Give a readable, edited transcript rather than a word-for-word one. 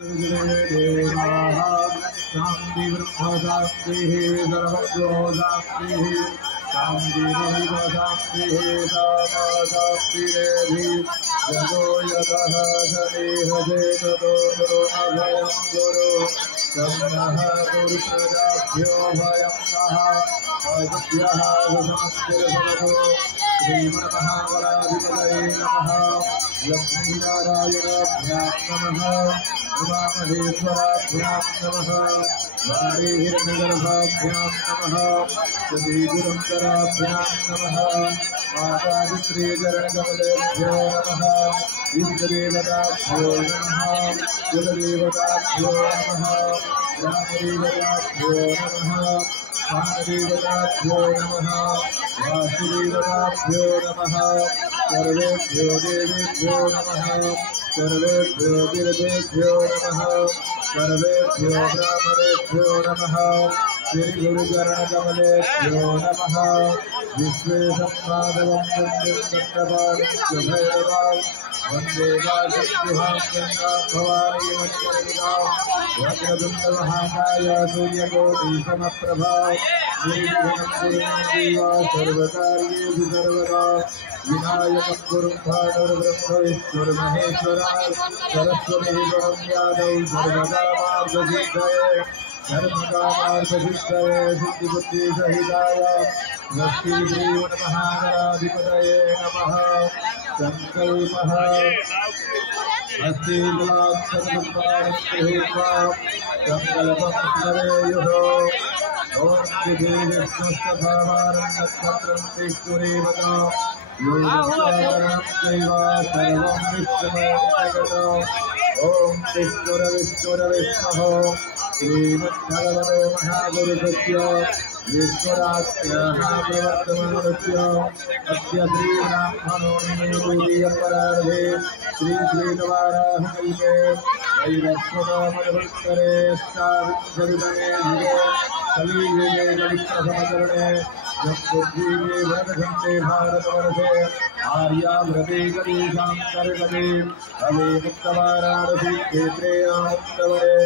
शांति ब्रह्मशांति सर्वज्ञशांति शांति शांति जगो यतः सनेहजे ततो नो अभयं गुरु तन्नः गुरुप्रजाभ्यो भयं नः अद्भ्यः सुसंस्कृतमतो श्रीमन्महागणाधिपतये नमः लक्ष्मीनारायणाभ्यां नमः उमामहेश्वराभ्यां नमः वाणीहिरण्यगर्भाभ्यां नमः सतीगुरुंकराभ्यां नमः मातापितृचरणकमलेभ्यो नमः इष्टदेवताभ्यो नमः कुलदेवताभ्यो नमः ग्रामदेवताभ्यो नमः स्थानदेवताभ्यो नमः वासुदेवताभ्यो नमः सर्वेभ्यो देवेभ्यो नमः सर्वेभ्यो गिरिभ्यो नमः सर्वेभ्यो ब्राह्मणेभ्यो नमः श्रीगुरुचरणकमलेभ्यो नमः विश्वेशमाधवं भैरवां वन्दे वासुदेवां गंगां भवानी वन्दनिकां वक्रतुण्डमहाकाय सूर्यकोटिसमप्रभा निर्विघ्नं सर्वकार्येषु सर्वदा विनायकं गुरुं भानुर्ब्रह्मेश्वरमहेश्वरा सरस्वती गुणं यादौ सर्वकामार्थसिद्धये सिद्धिबुद्धिसहिताय लक्ष्मीश्रीमन्महागणाधिपतये नमः। संकल्पः अस्ति संकल्पं स्मरेयुः ॐ विष्णुस्तभावारण्यक्षत्रं विष्णुरेवता योगेश्वरं चैव सर्वं विष्णुमेव ॐ विष्णुरविष्णुरविष्णुः श्रीमद्भगवतो महापुरुषस्य विश्वरात्र्यः प्रवर्तमानस्य अस्य श्रीब्राह्मणोन्मेदीयपरार्धे श्रीश्रीनवाराहकल्पे वैवस्वतमनवत्तरे अष्टाविंशतितमे युगे कलियुगे कलिप्रथमचरणे जगद्दीपे भरतखण्डे भारतवर्षे आर्याभृते गरीशान्तर्गते अवे मुक्तवाराणसी क्षेत्रे आमुक्तवरे